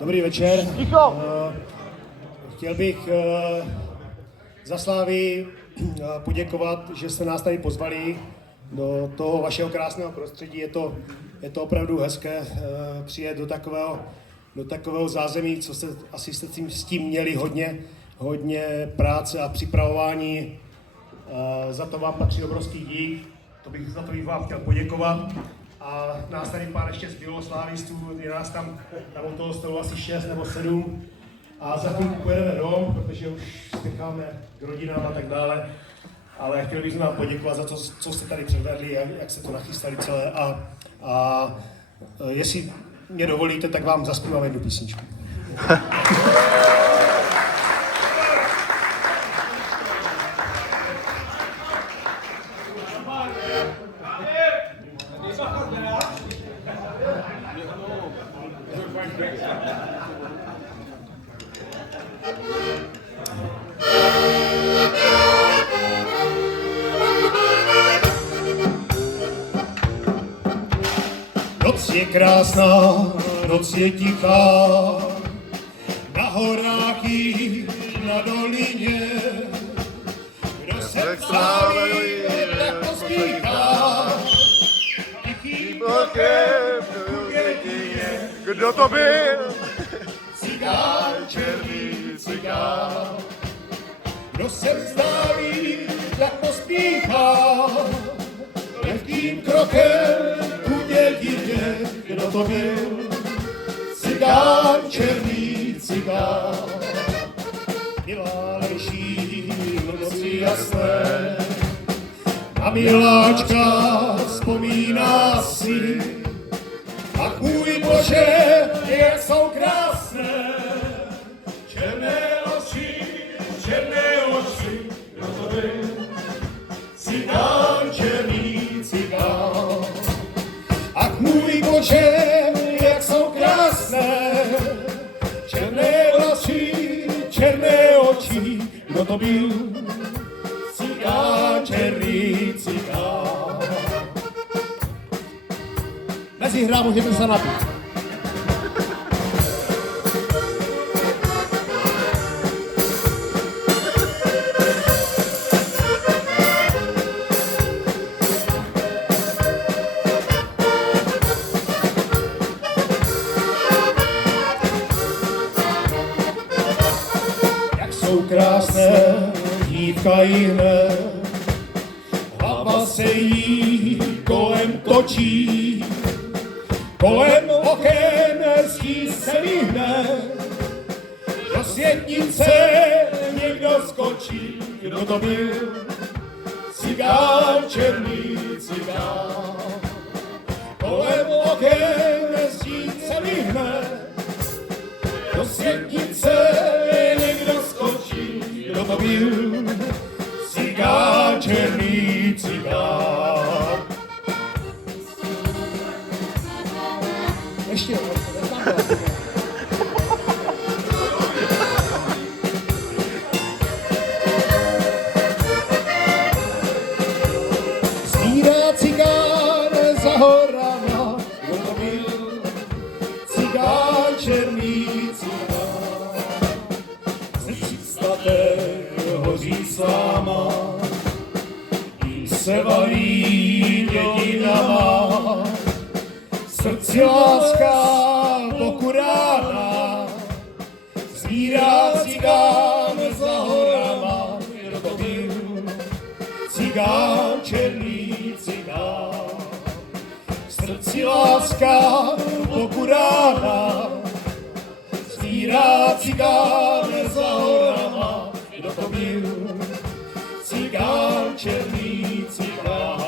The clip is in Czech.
Dobrý večer. Chtěl bych za Slávy poděkovat, že jste nás tady pozvali do toho vašeho krásného prostředí. Je to opravdu hezké přijet do takového zázemí, co jste asi s tím měli hodně práce a připravování. Za to vám patří obrovský dík. Za to bych vám chtěl poděkovat. A nás tady pár ještě zbylo slávistů, je nás tam u toho stolu asi 6 nebo 7. A za chvilku pojedeme domů, protože už spěcháme k rodinám a tak dále. Ale chtěl bych vám poděkovat za to, co jste tady předvedli, jak jste to nachystali celé. A jestli mě dovolíte, tak vám zaspívám jednu písničku. Noc je krásná, noc je tichá, na horách i na dolině. Kdo se chválí, tak pospíchá, tichým bokem v jedině. Kdo to byl? Cigán, černý cigán. Kdo se vzdálí, tak pospíchá, lehkým krokem ku jedině. Kdo to byl? Cigán, černý cigán. Milá leží v noci jasné, na miláčka vzpomíná si. Ach můj Bože, jak jsou krásné, černé oči, kdo to byl? Cigán, černý cigán. Ach můj Bože, jak jsou krásné, černé oči, kdo to byl? Cigán, černý cigán. Mezi hrá můžete se napít. Jak jsou krásné, dívka i hned, hlava se jí kolem točí. Kolem oken zdí se vyhne, do světnice někdo skočí. Kdo to byl? Cigán, černý cigán. Kolem oken zdí se vyhne, do světnice někdo skočí. Kdo to byl? Cigán, černý cigán. Ještě Svírá cigán za horama, kdo to byl? Cigán, černý cigán. Ze 300 hoří sláma, jí se valí dědinama. Srdci láska pokurána, svírá cigán za horama. Kdo to byl? Cigán, černý cigán. Srdci láska pokurána, svírá cigán za horama. Kdo to byl? Cigán, černý cigán.